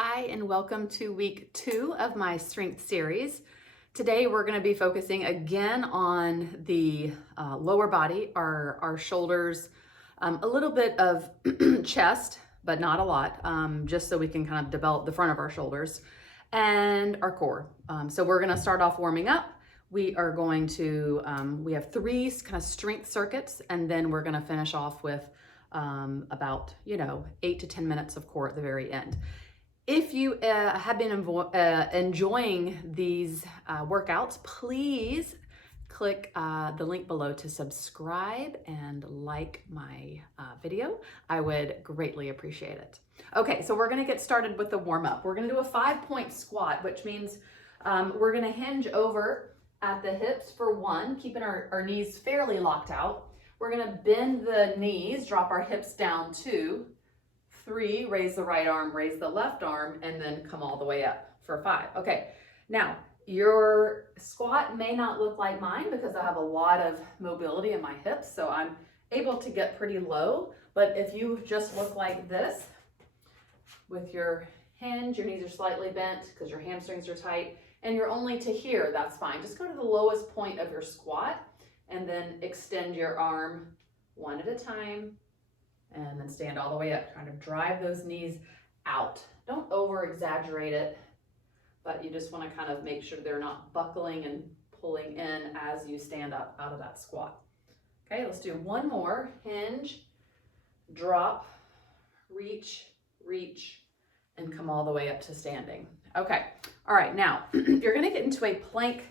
Hi, and welcome to week 2 of my strength series. Today we're going to be focusing again on the lower body, our shoulders, a little bit of chest, but not a lot, just so we can kind of develop the front of our shoulders and our core. So we're going to start off warming up. We are going to, we have 3 kind of strength circuits, and then we're going to finish off with about, 8 to 10 minutes of core at the very end. If you have been enjoying these workouts, please click the link below to subscribe and like my video. I would greatly appreciate it. Okay, so we're gonna get started with the warm up. We're gonna do a 5-point squat, which means we're gonna hinge over at the hips for 1, keeping our knees fairly locked out. We're gonna bend the knees, drop our hips down 2, 3, raise the right arm, raise the left arm, and then come all the way up for 5. Okay, now your squat may not look like mine because I have a lot of mobility in my hips, so I'm able to get pretty low. But if you just look like this with your hinge, your knees are slightly bent because your hamstrings are tight, and you're only to here, that's fine. Just go to the lowest point of your squat and then extend your arm one at a time. And then stand all the way up, trying to drive those knees out. Don't over exaggerate it, but you just want to kind of make sure they're not buckling and pulling in as you stand up out of that squat. Okay, let's do one more. Hinge, drop, reach, reach, and come all the way up to standing. Okay, all right, now you're going to get into a plank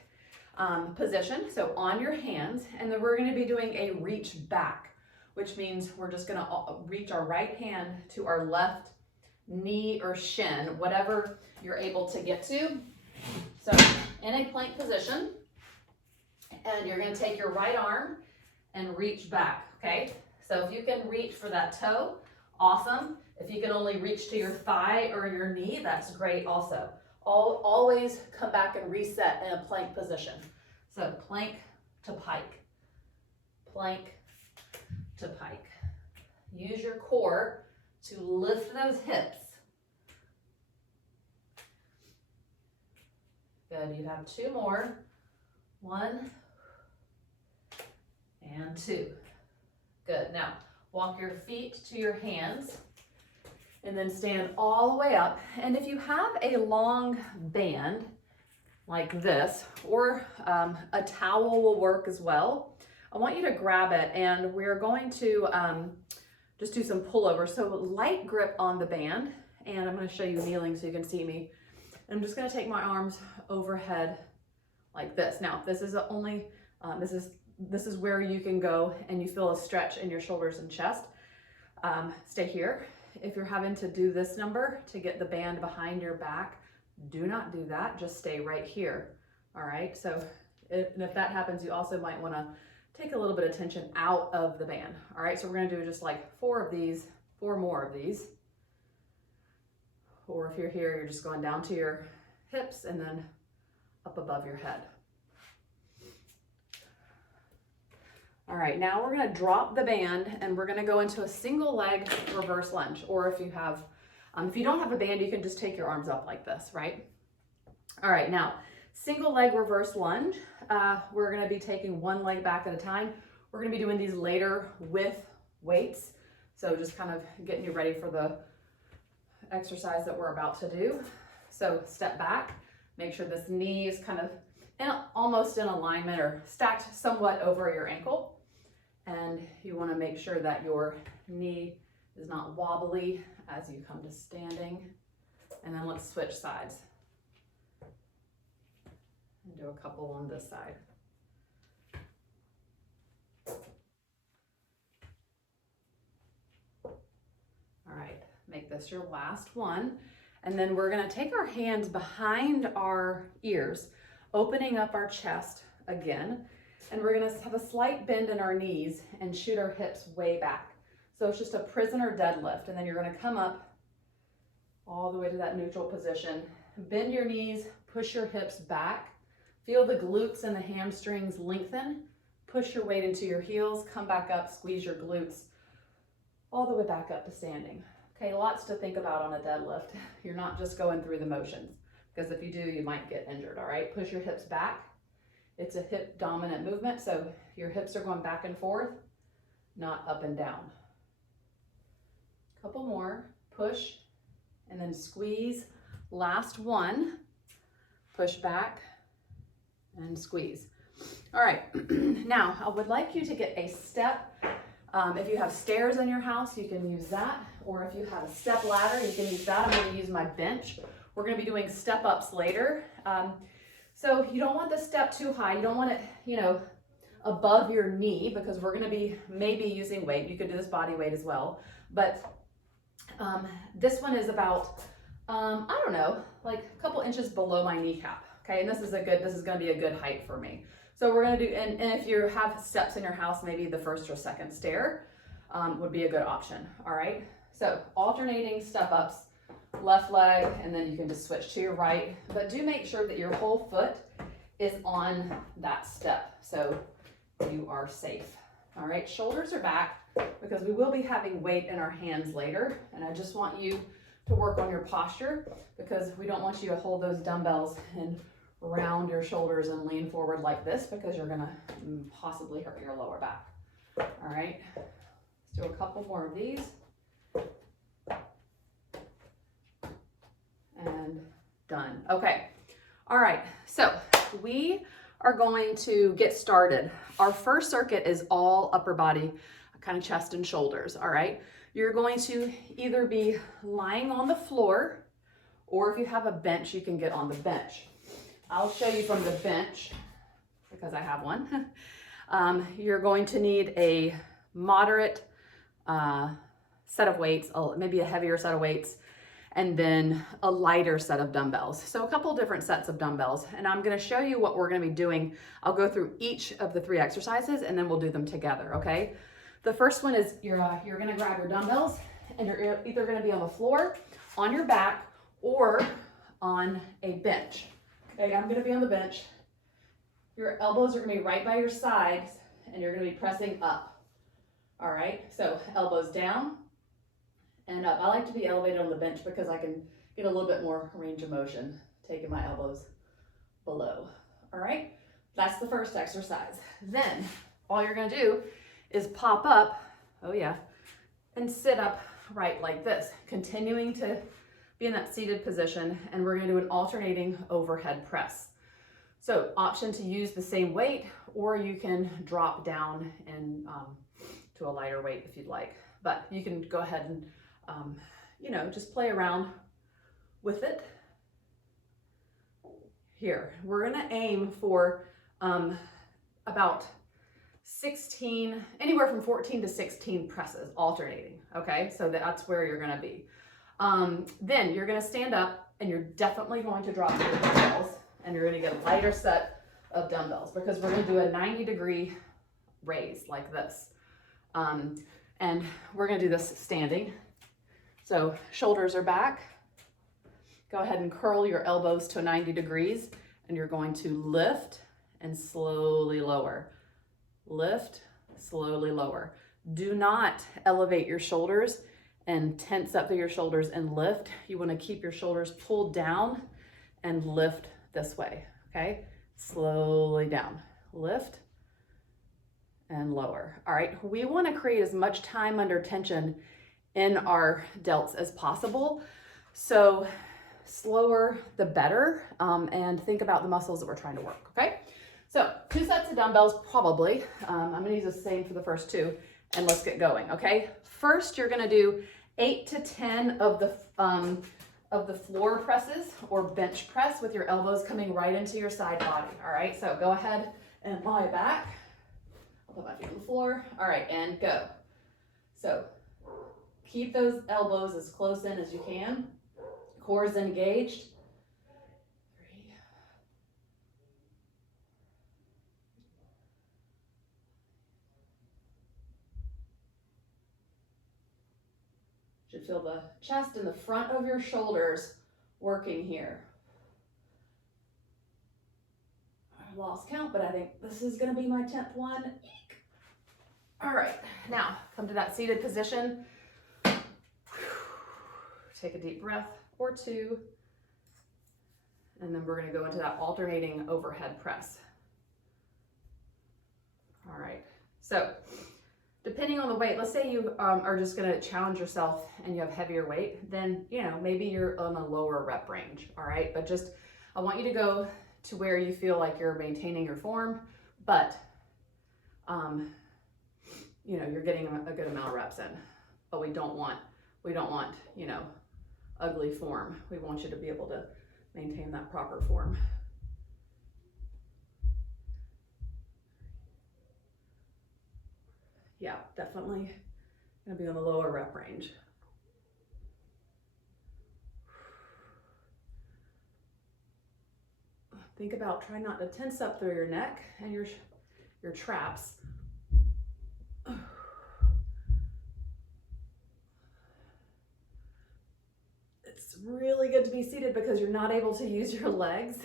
position, so on your hands, and then we're going to be doing a reach back, which means we're just gonna reach our right hand to our left knee or shin, whatever you're able to get to. So in a plank position, and you're gonna take your right arm and reach back, okay? So if you can reach for that toe, awesome. If you can only reach to your thigh or your knee, that's great also. Always come back and reset in a plank position. So plank to pike, plank to pike. Use your core to lift those hips. Good, you have 2 more. 1 and 2. Good, now walk your feet to your hands and then stand all the way up. And if you have a long band like this, or a towel will work as well, I want you to grab it, and we're going to just do some pullovers. So light grip on the band, and I'm going to show you kneeling so you can see me. I'm just going to take my arms overhead like this. Now, this is only this is where you can go and you feel a stretch in your shoulders and chest. Stay here. If you're having to do this number to get the band behind your back, do not do that. Just stay right here. All right. So if that happens, you also might want to take a little bit of tension out of the band. All right, so we're gonna do just like 4 of these, 4 more of these. Or if you're here, you're just going down to your hips and then up above your head. All right, now we're gonna drop the band and we're gonna go into a single leg reverse lunge. Or if you have, if you don't have a band, you can just take your arms up like this, right? All right, now, single leg reverse lunge. We're gonna be taking 1 leg back at a time. We're gonna be doing these later with weights. So just kind of getting you ready for the exercise that we're about to do. So step back, make sure this knee is kind of almost in alignment or stacked somewhat over your ankle. And you wanna make sure that your knee is not wobbly as you come to standing. And then let's switch sides. And do a couple on this side. All right, make this your last one. And then we're gonna take our hands behind our ears, opening up our chest again. And we're gonna have a slight bend in our knees and shoot our hips way back. So it's just a prisoner deadlift. And then you're gonna come up all the way to that neutral position. Bend your knees, push your hips back. Feel the glutes and the hamstrings lengthen. Push your weight into your heels, come back up, squeeze your glutes all the way back up to standing. Okay, lots to think about on a deadlift. You're not just going through the motions, because if you do, you might get injured, all right? Push your hips back. It's a hip dominant movement, so your hips are going back and forth, not up and down. Couple more, push, and then squeeze. Last one, push back and squeeze. All right, now I would like you to get a step. If you have stairs in your house, you can use that. Or if you have a step ladder, you can use that. I'm going to use my bench. We're going to be doing step ups later. So you don't want the step too high. You don't want it, you know, above your knee, because we're going to be maybe using weight. You could do this body weight as well. But this one is about, I don't know, like a couple inches below my kneecap. Okay, and this is going to be a good height for me. So we're going to do, and if you have steps in your house, maybe the first or second stair would be a good option. All right, so alternating step ups, left leg, and then you can just switch to your right, but do make sure that your whole foot is on that step so you are safe. All right, shoulders are back, because we will be having weight in our hands later, and I just want you to work on your posture, because we don't want you to hold those dumbbells and round your shoulders and lean forward like this, because you're gonna possibly hurt your lower back. All right, let's do a couple more of these. And done. Okay, all right, so we are going to get started. Our first circuit is all upper body, kind of chest and shoulders, all right? You're going to either be lying on the floor, or if you have a bench, you can get on the bench. I'll show you from the bench, because I have one. You're going to need a moderate set of weights, maybe a heavier set of weights, and then a lighter set of dumbbells. So a couple different sets of dumbbells, and I'm gonna show you what we're gonna be doing. I'll go through each of the 3 exercises, and then we'll do them together, okay? The first one is you're gonna grab your dumbbells, and you're either gonna be on the floor, on your back, or on a bench. Okay, I'm gonna be on the bench. Your elbows are gonna be right by your sides, and you're gonna be pressing up. All right, so elbows down and up. I like to be elevated on the bench because I can get a little bit more range of motion, taking my elbows below. All right, that's the first exercise. Then all you're gonna do is pop up, oh yeah, and sit up right like this, continuing to be in that seated position, and we're gonna do an alternating overhead press. So option to use the same weight, or you can drop down and to a lighter weight if you'd like. But you can go ahead and you know, just play around with it. Here, we're gonna aim for about 16, anywhere from 14 to 16 presses, alternating, okay? So that's where you're gonna be. Then you're gonna stand up, and you're definitely going to drop your dumbbells, and you're gonna get a lighter set of dumbbells, because we're gonna do a 90-degree raise like this. And we're gonna do this standing. So shoulders are back. Go ahead and curl your elbows to 90 degrees, and you're going to lift and slowly lower. Lift, slowly lower. Do not elevate your shoulders and tense up through your shoulders and lift. You want to keep your shoulders pulled down and lift this way, okay? Slowly down. Lift and lower. All right, we want to create as much time under tension in our delts as possible. So slower the better, and think about the muscles that we're trying to work, okay? So 2 sets of dumbbells probably. I'm gonna use the same for the first 2, and let's get going, okay? First, you're gonna do 8 to 10 of the floor presses or bench press with your elbows coming right into your side body, all right? So go ahead and lie back. I'll put my feet on the floor. All right, and go. So keep those elbows as close in as you can. Core is engaged. 3. Should feel the chest and the front of your shoulders working here. I lost count, but I think this is gonna be my 10th one. Eek. All right, now come to that seated position. Take a deep breath or two. And then we're going to go into that alternating overhead press. All right. So depending on the weight, let's say you are just going to challenge yourself and you have heavier weight, then, you know, maybe you're on a lower rep range. All right. But just, I want you to go to where you feel like you're maintaining your form, but, you know, you're getting a good amount of reps in, but we don't want, you know, ugly form. We want you to be able to maintain that proper form. Yeah, definitely gonna be on the lower rep range. Think about trying not to tense up through your neck and your traps. It's really good to be seated because you're not able to use your legs.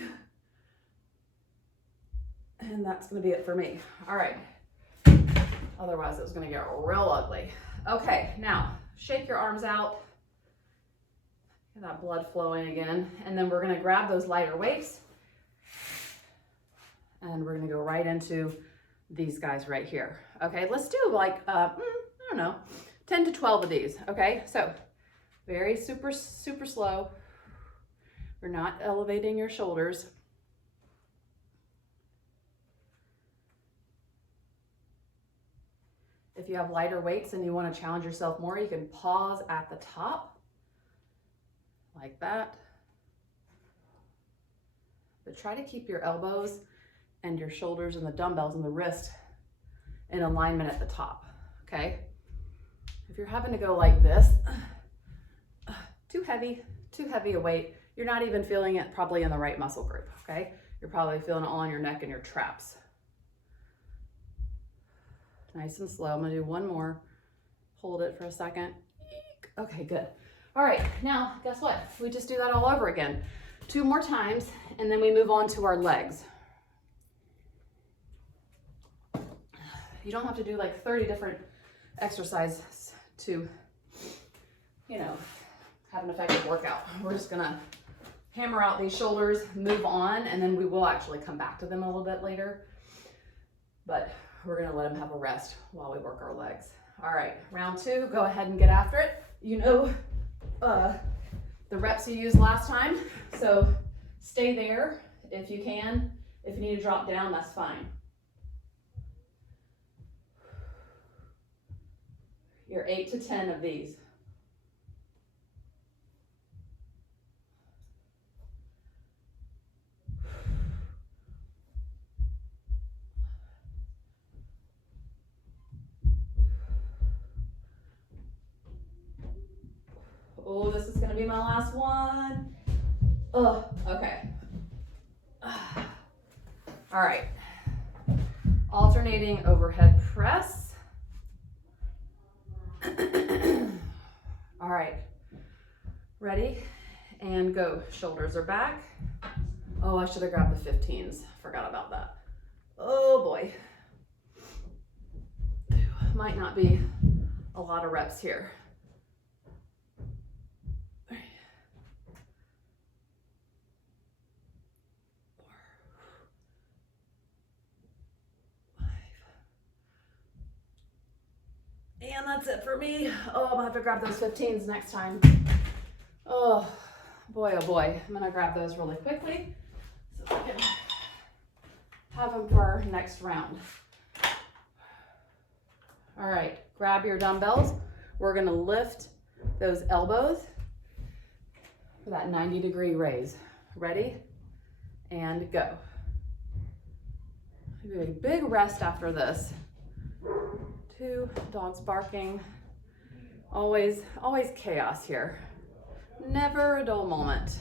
And that's gonna be it for me. All right. Otherwise it was gonna get real ugly. Okay, now shake your arms out. Get that blood flowing again. And then we're gonna grab those lighter weights and we're gonna go right into these guys right here. Okay, let's do like, I don't know, 10 to 12 of these, okay? So very super slow. We're not elevating your shoulders. If you have lighter weights and you want to challenge yourself more, you can pause at the top like that. But try to keep your elbows and your shoulders and the dumbbells and the wrist in alignment at the top, okay? If you're having to go like this, too heavy a weight, you're not even feeling it probably in the right muscle group, okay? You're probably feeling it all on your neck and your traps. Nice and slow. I'm gonna do one more. Hold it for a second. Okay, good. All right, now guess what? We just do that all over again. 2 more times, and then we move on to our legs. You don't have to do like 30 different exercises to, you know, have an effective workout. We're just gonna hammer out these shoulders, move on, and then we will actually come back to them a little bit later. But we're gonna let them have a rest while we work our legs. All right, round 2, go ahead and get after it. You know the reps you used last time, so stay there if you can. If you need to drop down, that's fine. You're 8 to 10 of these. Oh, this is gonna be my last one. Oh, okay. All right. Alternating overhead press. All right. Ready? And go. Shoulders are back. Oh, I should have grabbed the 15s. Forgot about that. Oh boy. Might not be a lot of reps here. And that's it for me. Oh, I'm gonna have to grab those 15s next time. Oh boy, oh boy. I'm gonna grab those really quickly so I can have them for our next round. All right, grab your dumbbells. We're gonna lift those elbows for that 90-degree raise. Ready? And go. A big rest after this. 2 dogs barking. Always chaos here. Never a dull moment.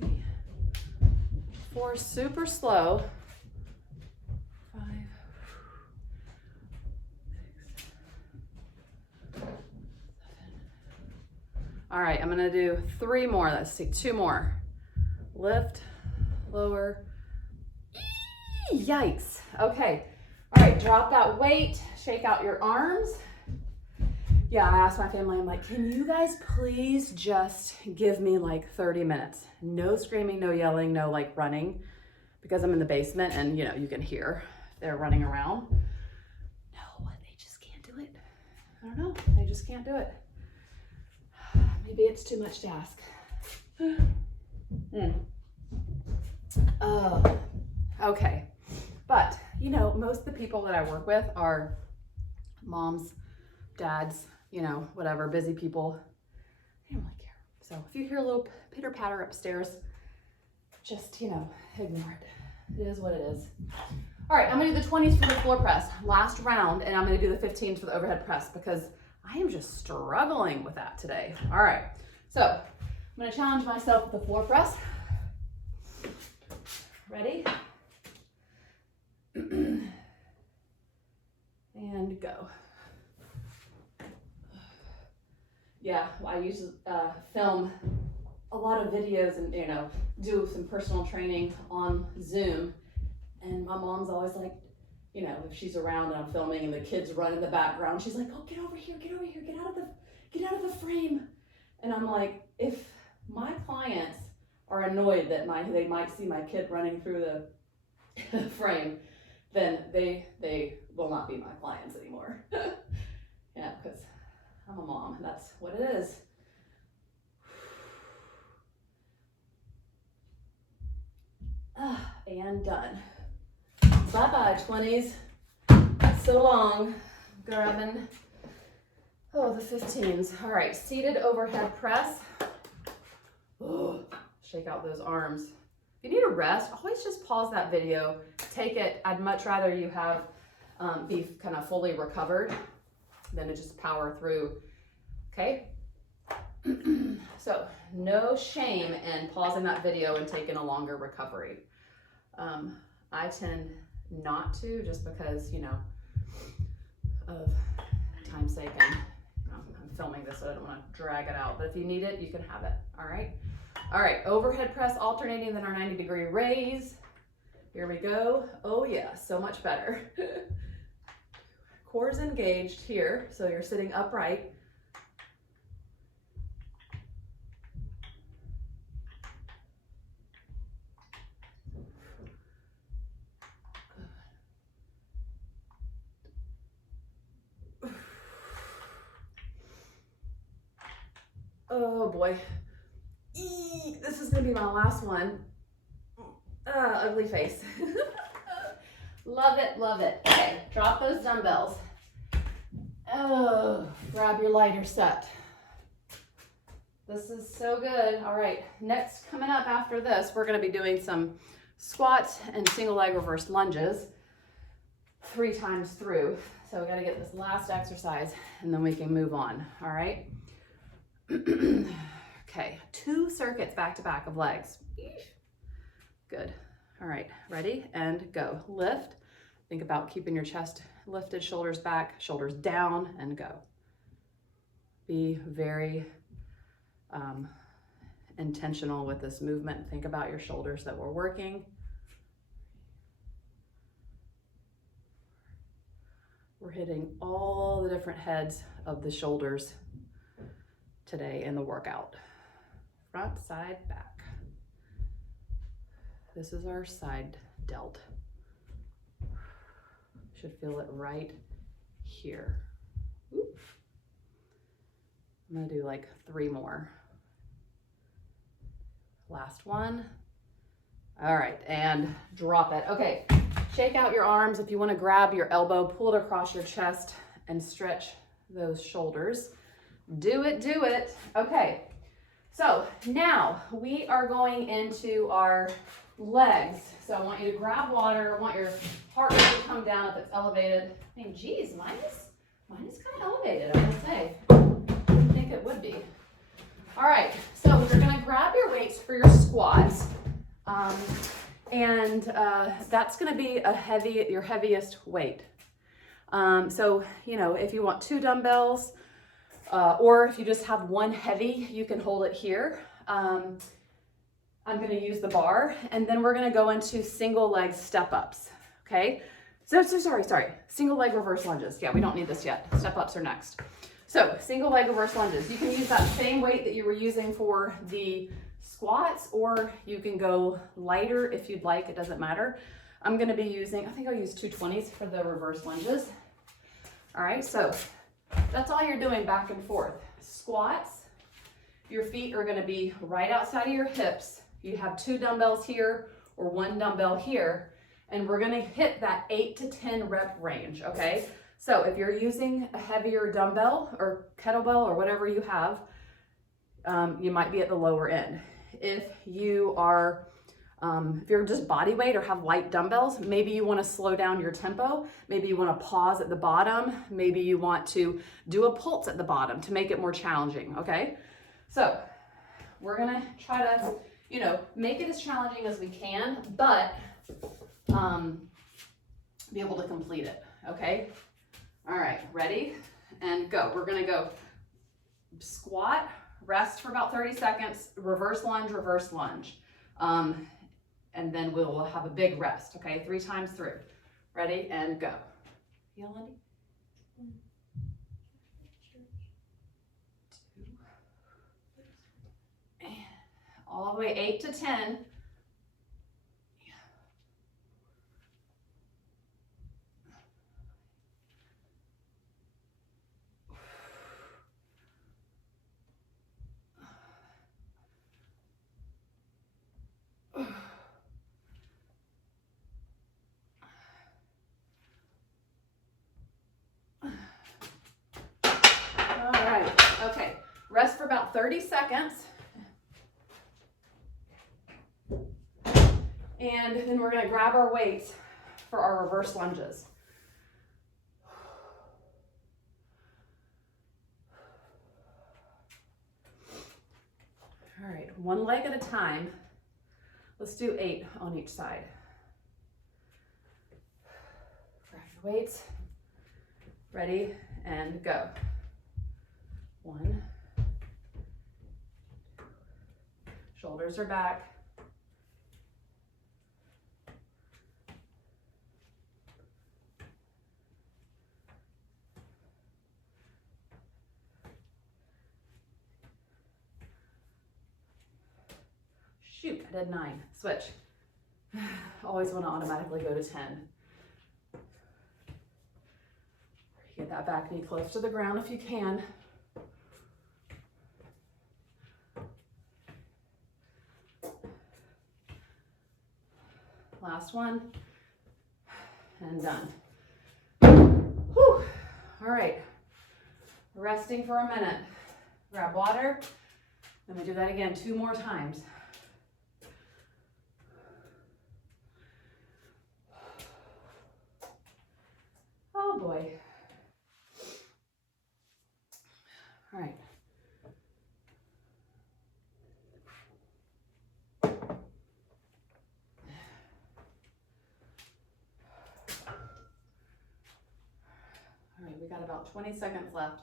3, 4, super slow. 5, 6, 7. All right, I'm gonna do 3 more. Let's see, 2 more. Lift, lower. Yikes. Okay. All right, drop that weight, shake out your arms. yeah, I asked my family, I'm like, can you guys please just give me like 30 minutes? No screaming, no yelling, no like running, because I'm in the basement and you know, you can hear they're running around. No, they just can't do it. I don't know, they just can't do it. Maybe it's too much to ask. Okay, but you know, most of the people that I work with are moms, dads, you know, whatever, busy people. I don't really care. So if you hear a little pitter patter upstairs, just, you know, ignore it. It is what it is. All right, I'm gonna do the 20s for the floor press, last round, and I'm gonna do the 15s for the overhead press because I am just struggling with that today. All right, so I'm gonna challenge myself with the floor press. Ready? And go. Yeah, I used to film a lot of videos and, you know, do some personal training on Zoom. And my mom's always like, you know, if she's around and I'm filming and the kids run in the background, she's like, oh, get over here, get over here, get out of the frame. And I'm like, if my clients are annoyed that they might see my kid running through the frame, then they will not be my clients anymore. Yeah, because I'm a mom, and that's what it is. And done. Bye-bye, 20s. So long. Grabbing, the 15s. All right, seated overhead press. Oh, shake out those arms. If you need a rest, always just pause that video, take it. I'd much rather you have be kind of fully recovered than to just power through, okay? So no shame in pausing that video and taking a longer recovery. I tend not to, just because, you know, of time's sake, and I'm filming this, so I don't want to drag it out, but if you need it, you can have it. All right. All right, overhead press alternating, then our 90-degree raise. Here we go. Oh yeah, so much better. Core's engaged here, so you're sitting upright. Oh boy. This is gonna be my last one. Ugly face. Love it, love it. Okay, drop those dumbbells. Oh, grab your lighter set. This is so good. All right, next, coming up after this, we're gonna be doing some squats and single leg reverse lunges 3 times through. So we gotta get this last exercise and then we can move on, all right? Okay, 2 circuits back to back of legs. Good. All right, ready and go. Lift. Think about keeping your chest lifted, shoulders back, shoulders down, and go. Be very intentional with this movement. Think about your shoulders that we're working. We're hitting all the different heads of the shoulders today in the workout. Front, side, back. This is our side delt. Should feel it right here. Oop. I'm gonna do like 3 more. Last one. All right, and drop it. Okay, shake out your arms. If you wanna grab your elbow, pull it across your chest and stretch those shoulders. Do it, do it. Okay, so now we are going into our legs. So I want you to grab water. I want your heart rate to come down if it's elevated. I mean, geez, mine is kind of elevated, I would say. I didn't think it would be. All right, so you're gonna grab your weights for your squats. That's gonna be your heaviest weight. So, you know, if you want 2 dumbbells, or if you just have 1 heavy, you can hold it here. I'm gonna use the bar, and then we're gonna go into single leg step ups, okay? Sorry, single leg reverse lunges. Yeah, we don't need this yet. Step ups are next. So single leg reverse lunges. You can use that same weight that you were using for the squats, or you can go lighter if you'd like, it doesn't matter. I'm gonna be using, I think I'll use 220s for the reverse lunges. All right, so that's all you're doing back and forth. Squats, your feet are gonna be right outside of your hips. You have 2 dumbbells here or 1 dumbbell here, and we're gonna hit that 8 to 10 rep range, okay? So if you're using a heavier dumbbell or kettlebell or whatever you have, you might be at the lower end. If you are, if you're just body weight or have light dumbbells, maybe you want to slow down your tempo. Maybe you want to pause at the bottom. Maybe you want to do a pulse at the bottom to make it more challenging, okay? So we're going to try to, you know, make it as challenging as we can, but be able to complete it, okay? All right, ready and go. We're going to go squat, rest for about 30 seconds, reverse lunge, and then we'll have a big rest, okay? 3 times through. Ready and go. Yeah, Lindy? 1, 2, and all the way 8 to 10. All right, okay. Rest for about 30 seconds. And then we're gonna grab our weights for our reverse lunges. All right, 1 leg at a time. Let's do 8 on each side. Grab your weights. Ready and go. 1. Shoulders are back. Shoot, I did 9. Switch. Always want to automatically go to 10. Get that back knee close to the ground if you can. Last one. And done. Whew. All right. Resting for a minute. Grab water. Let me do that again 2 more times. Oh boy. All right. All right, we got about 20 seconds left.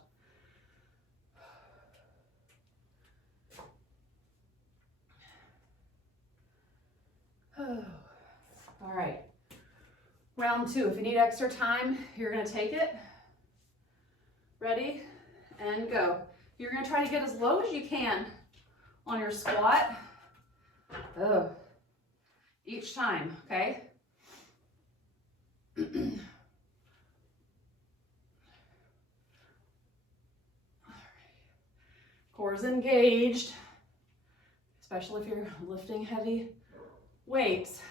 All right. Round 2. If you need extra time, you're going to take it. Ready and go. You're going to try to get as low as you can on your squat. Each time, okay? Core's engaged, especially if you're lifting heavy weights.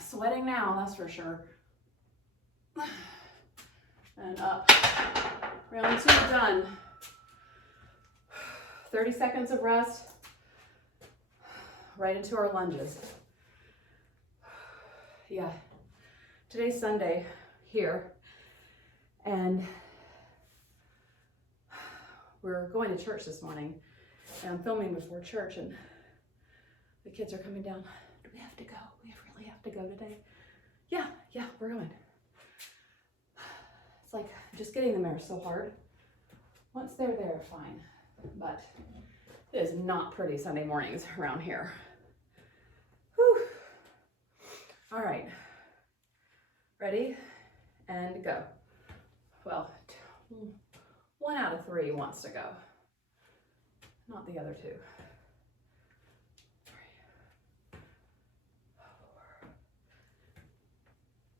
Sweating now, that's for sure. And up. Round 2 done. 30 seconds of rest. Right into our lunges. Yeah. Today's Sunday here, and we're going to church this morning, and I'm filming before church, and the kids are coming down. Do we have to go? We really have to go today? Yeah, we're going. It's like just getting them there is so hard. Once they're there, fine. But It is not pretty Sunday mornings around here. Whew. All right, ready and go. Well, 1 out of 3 wants to go, not the other 2. 3,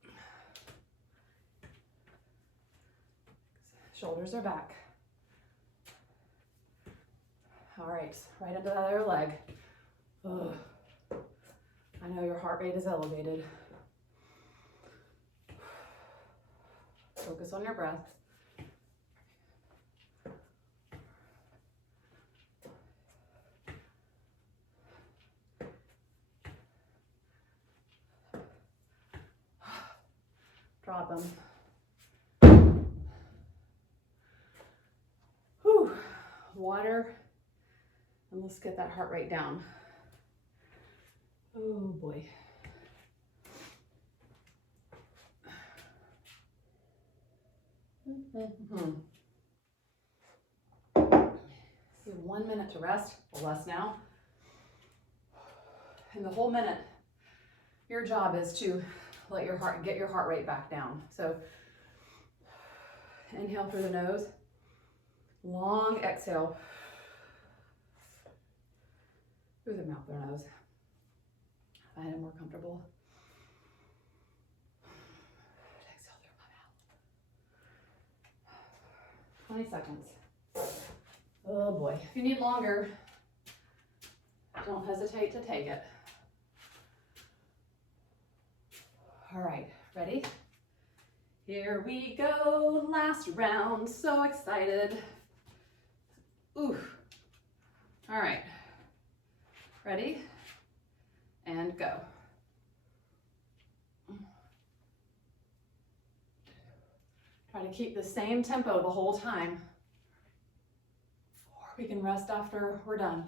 4. Shoulders are back. All right, right into the other leg. Ugh. I know your heart rate is elevated. Focus on your breath. Drop them. Whew. Water, and let's get that heart rate down. Oh boy. You have 1 minute to rest, or less now. And the whole minute, your job is to get your heart rate back down. So inhale through the nose, long exhale through the mouth or nose. Find it more comfortable. Exhale through my mouth. 20 seconds. Oh boy. If you need longer, don't hesitate to take it. All right, ready? Here we go, last round, so excited. Ooh. All right, ready? And go. Try to keep the same tempo the whole time. 4, we can rest after we're done.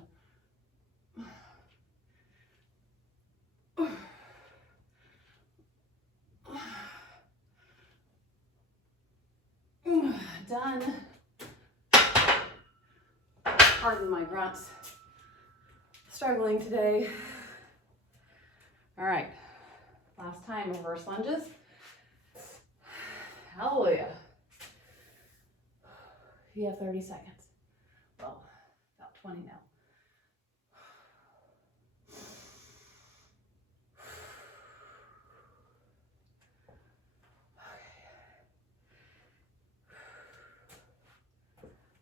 Done. Pardon my grunts. Struggling today. All right, last time, reverse lunges. Hallelujah. You have 30 seconds. Well, about 20 now.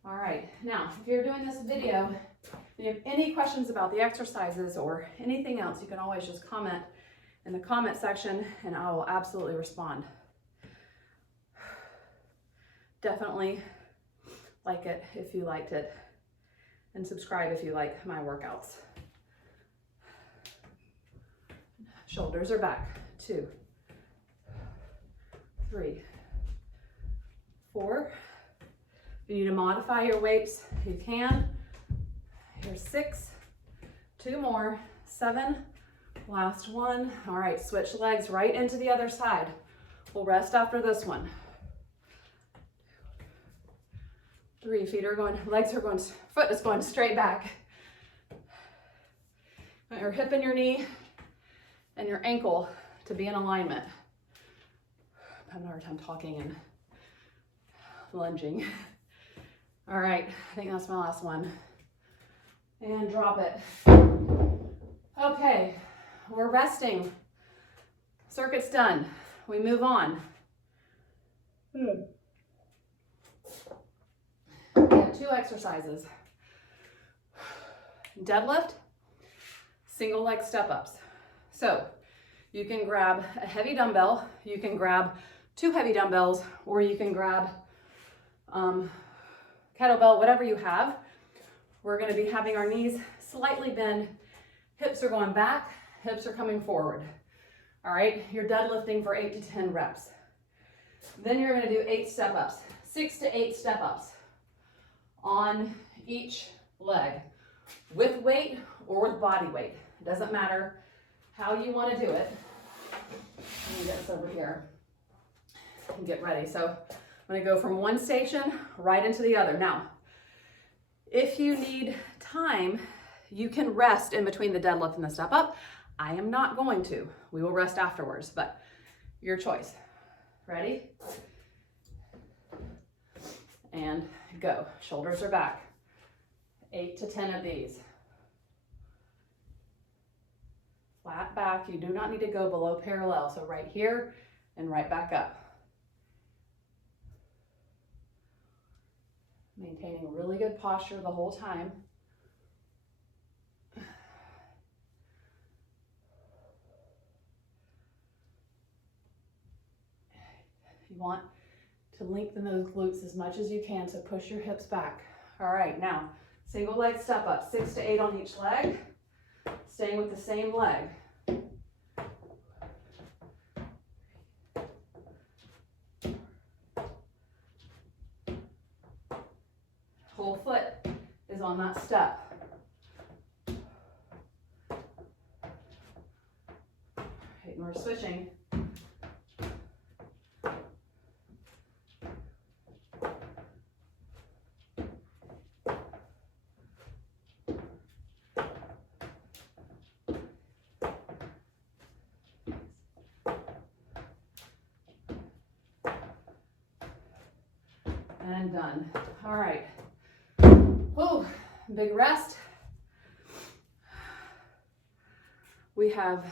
All right, now, if you're doing this video, if you have any questions about the exercises or anything else, you can always just comment in the comment section and I will absolutely respond. Definitely like it if you liked it and subscribe if you like my workouts. Shoulders are back. 2, 3, 4. If you need to modify your weights, you can. Here's 6, 2 more, 7, last 1. All right, switch legs right into the other side. We'll rest after this one. 3, foot is going straight back. Want your hip and your knee and your ankle to be in alignment. I'm having a hard time talking and lunging. All right, I think that's my last one. And drop it. Okay, we're resting. Circuit's done. We move on. We have 2 exercises. Deadlift, single leg step-ups. So you can grab a heavy dumbbell, you can grab 2 heavy dumbbells, or you can grab kettlebell, whatever you have. We're going to be having our knees slightly bend, hips are going back, hips are coming forward. All right, you're deadlifting for 8 to 10 reps. Then you're going to do 8 step-ups, 6 to 8 step-ups on each leg, with weight or with body weight. It doesn't matter how you want to do it. Let me get this over here and get ready. So I'm going to go from one station right into the other. Now, if you need time, you can rest in between the deadlift and the step up. I am not going to. We will rest afterwards, but your choice. Ready? And go. Shoulders are back. 8 to 10 of these. Flat back. You do not need to go below parallel. So right here and right back up. Maintaining really good posture the whole time. You want to lengthen those glutes as much as you can, so push your hips back. All right, now single leg step up, 6 to 8 on each leg, staying with the same leg. Whole foot is on that step. Right, and we're switching. And done. All right. Whew, big rest. We have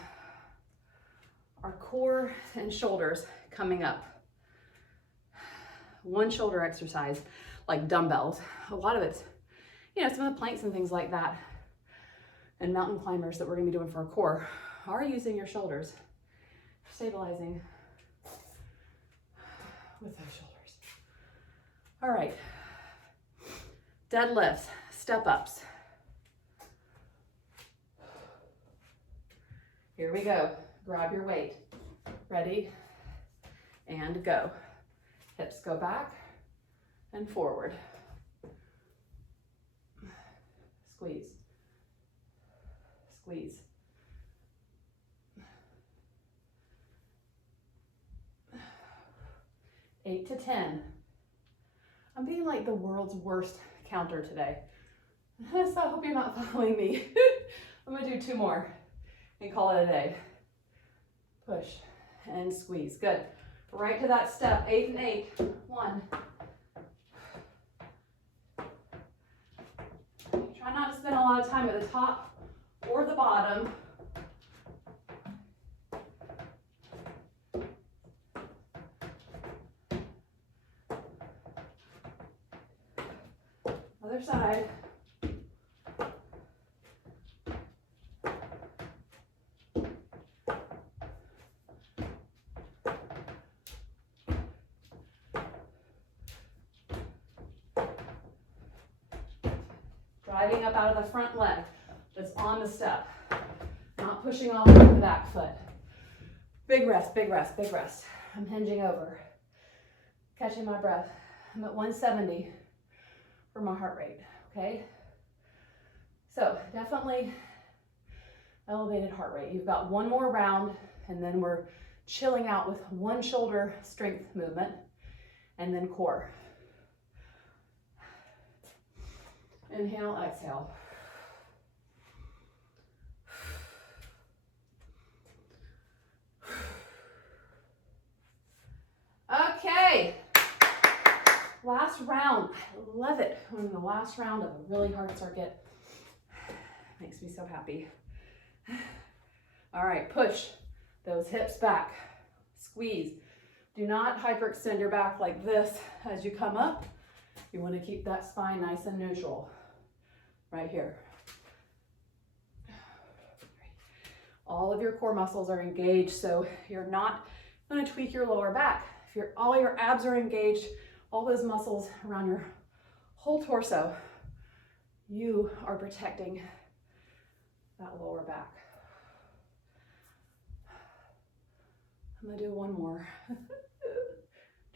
our core and shoulders coming up. One shoulder exercise, like dumbbells. A lot of it's, some of the planks and things like that, and mountain climbers that we're gonna be doing for our core are using your shoulders, stabilizing with those shoulders. All right, deadlifts, step ups. Here we go. Grab your weight. Ready? And go. Hips go back and forward. Squeeze. Squeeze. Eight to 10. I'm being like the world's worst counter today. So I hope you're not following me. I'm gonna do 2 more and call it a day. Push and squeeze. Good. Right to that step. 8 and 8. 1. Try not to spend a lot of time at the top or the bottom. Other side. Driving up out of the front leg that's on the step. Not pushing off with the back foot. Big rest, big rest, big rest. I'm hinging over. Catching my breath. I'm at 170 for my heart rate, okay? So definitely elevated heart rate. You've got 1 more round, and then we're chilling out with 1 shoulder strength movement, and then core. Inhale, exhale. Okay. Last round. I love it when the last round of a really hard circuit makes me so happy. All right, push those hips back. Squeeze. Do not hyperextend your back like this as you come up. You want to keep that spine nice and neutral. Right here. All of your core muscles are engaged, so you're not going to tweak your lower back. If all your abs are engaged, all those muscles around your whole torso, you are protecting that lower back. I'm going to do 1 more.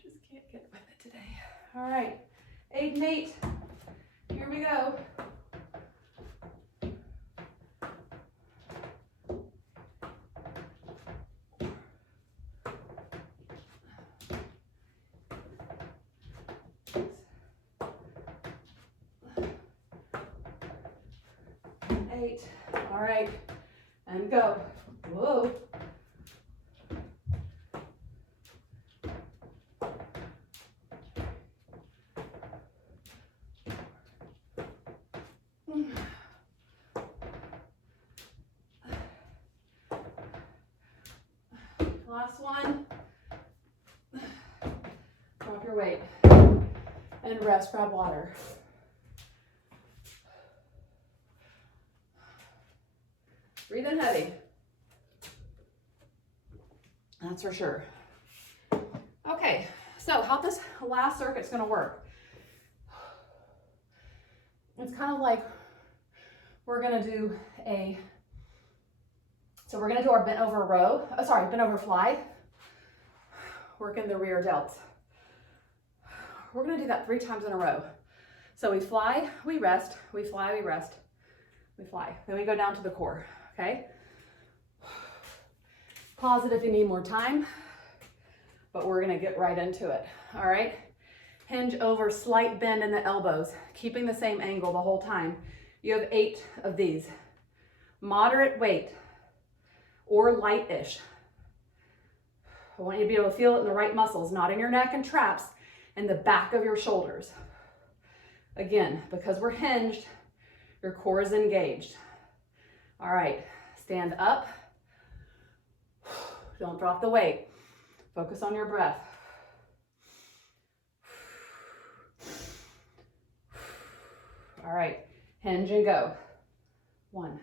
Just can't get with it today. All right, 8 and 8. Here we go. weight. All right, and go. Whoa. Last one. Drop your weight and rest, grab water. Breathe in heavy. That's for sure. Okay, so how this last circuit's gonna work. It's kind of like we're gonna do our bent over row, bent over fly, working the rear delts. We're gonna do that 3 times in a row. So we fly, we rest, we fly, we rest, we fly. Then we go down to the core, okay? Pause it if you need more time, but we're gonna get right into it, all right? Hinge over, slight bend in the elbows, keeping the same angle the whole time. You have 8 of these. Moderate weight or light-ish. I want you to be able to feel it in the right muscles, not in your neck and traps, in the back of your shoulders. Again, because we're hinged, your core is engaged. All right, stand up. Don't drop the weight. Focus on your breath. All right, hinge and go. 1.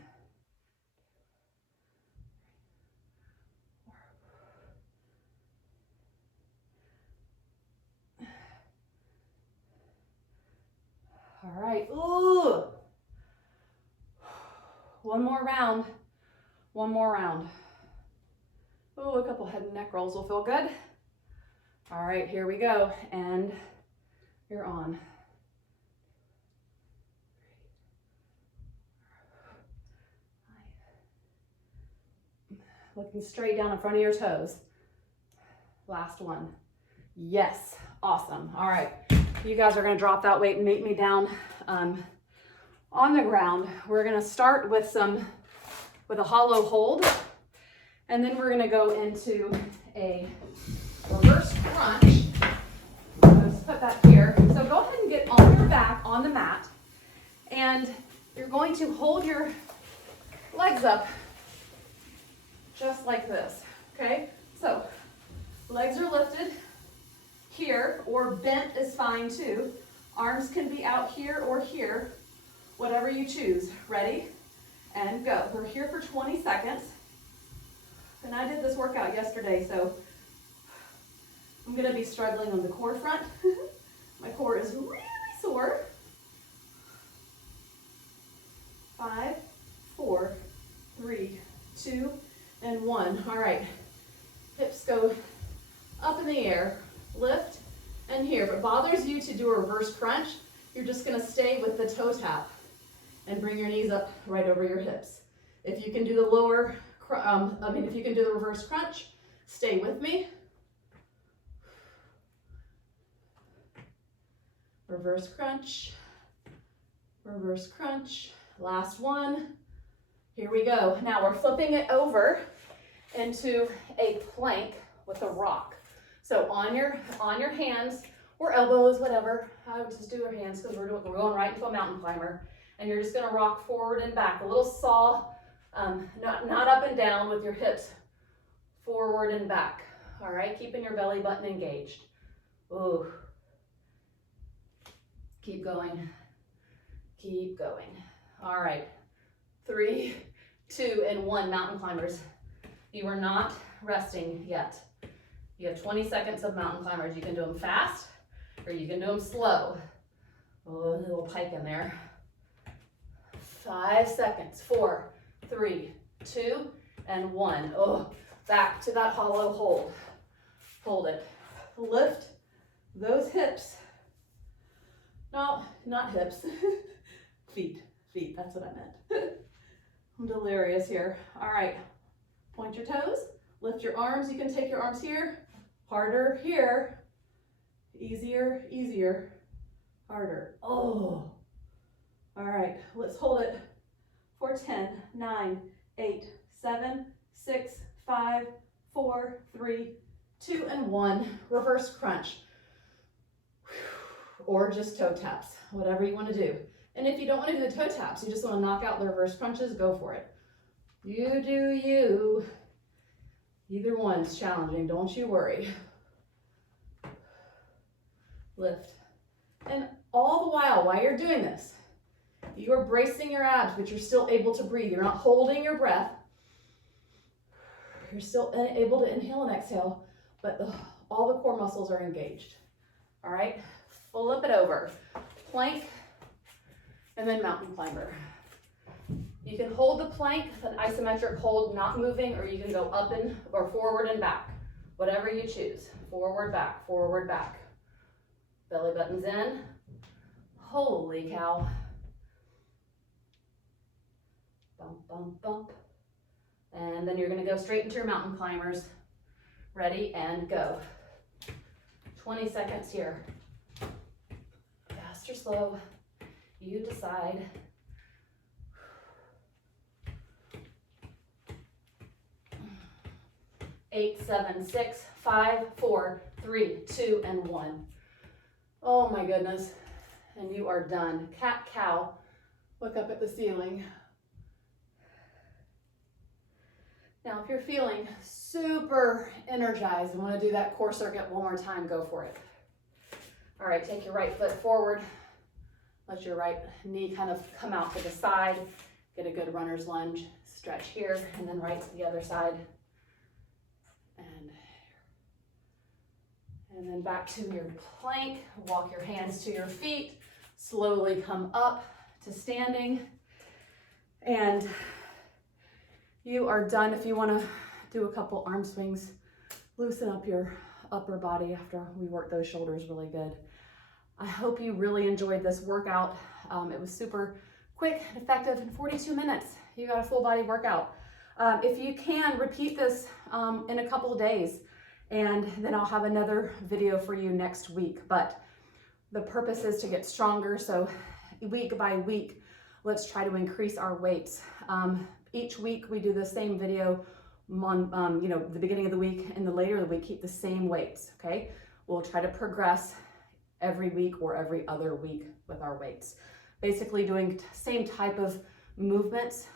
All right, ooh. One more round. One more round. Oh, a couple head and neck rolls will feel good. All right, here we go. And you're on. Looking straight down in front of your toes. Last one. Yes, awesome. All right, you guys are gonna drop that weight and meet me down on the ground. We're gonna start with a hollow hold, and then we're gonna go into a reverse crunch. Let's put that here. So go ahead and get on your back on the mat, and you're going to hold your legs up just like this, okay? So legs are lifted here, or bent is fine too. Arms can be out here or here, whatever you choose. Ready? And go. We're here for 20 seconds. And I did this workout yesterday, so I'm gonna be struggling on the core front. My core is really sore. 5, 4, 3, 2, and 1. All right, hips go up in the air, lift, and here. If it bothers you to do a reverse crunch, you're just gonna stay with the toe tap and bring your knees up right over your hips. If you can do the if you can do the reverse crunch, stay with me. Reverse crunch, reverse crunch. Last one. Here we go. Now we're flipping it over into a plank with a rock. So on your hands or elbows, whatever. I would just do your hands because we're going right into a mountain climber. And you're just gonna rock forward and back. A little saw, not up and down, with your hips forward and back. All right, keeping your belly button engaged. Ooh. Keep going. Keep going. All right. 3, 2, and 1, mountain climbers. You are not resting yet. You have 20 seconds of mountain climbers. You can do them fast or you can do them slow. Oh, a little pike in there. 5 seconds. 4, 3, 2, and 1. Oh, back to that hollow hold. Hold it. Lift those hips. No, not hips. Feet. That's what I meant. I'm delirious here. All right. Point your toes. Lift your arms. You can take your arms here. Harder here. Easier. Harder. Oh. All right. Let's hold it for 10, 9, 8, 7, 6, 5, 4, 3, 2, and 1. Reverse crunch. Or just toe taps, whatever you want to do. And if you don't want to do the toe taps, you just want to knock out the reverse crunches, go for it. You do you. Either one's challenging, don't you worry. Lift. And all the while you're doing this, you are bracing your abs, but you're still able to breathe. You're not holding your breath. You're still able to inhale and exhale, but all the core muscles are engaged. All right, flip it over. Plank, and then mountain climber. You can hold the plank, an isometric hold, not moving, or you can go up and or forward and back. Whatever you choose. Forward, back, forward, back. Belly buttons in. Holy cow. Bump, bump, bump. And then you're gonna go straight into your mountain climbers. Ready and go. 20 seconds here. Fast or slow, you decide. Eight, 7, 6, 5, 4, 3, 2, and 1. Oh my goodness. And you are done. Cat, cow. Look up at the ceiling. Now, if you're feeling super energized and want to do that core circuit one more time, go for it. All right, take your right foot forward. Let your right knee kind of come out to the side. Get a good runner's lunge. Stretch here, and then right to the other side. And then back to your plank. Walk your hands to your feet. Slowly come up to standing. And you are done. If you want to do a couple arm swings, loosen up your upper body after we work those shoulders really good. I hope you really enjoyed this workout. It was super quick and effective. In 42 minutes, you got a full body workout. If you can, repeat this in a couple of days, and then I'll have another video for you next week. But the purpose is to get stronger, so week by week, let's try to increase our weights. Each week we do the same video on, the beginning of the week, and the later of the week, keep the same weights, okay? We'll try to progress every week or every other week with our weights. Basically doing same type of movements,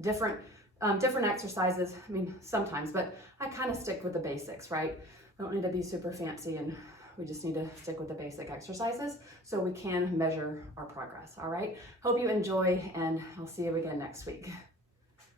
different exercises, sometimes, but I kind of stick with the basics, right? I don't need to be super fancy, and we just need to stick with the basic exercises so we can measure our progress, all right? Hope you enjoy, and I'll see you again next week.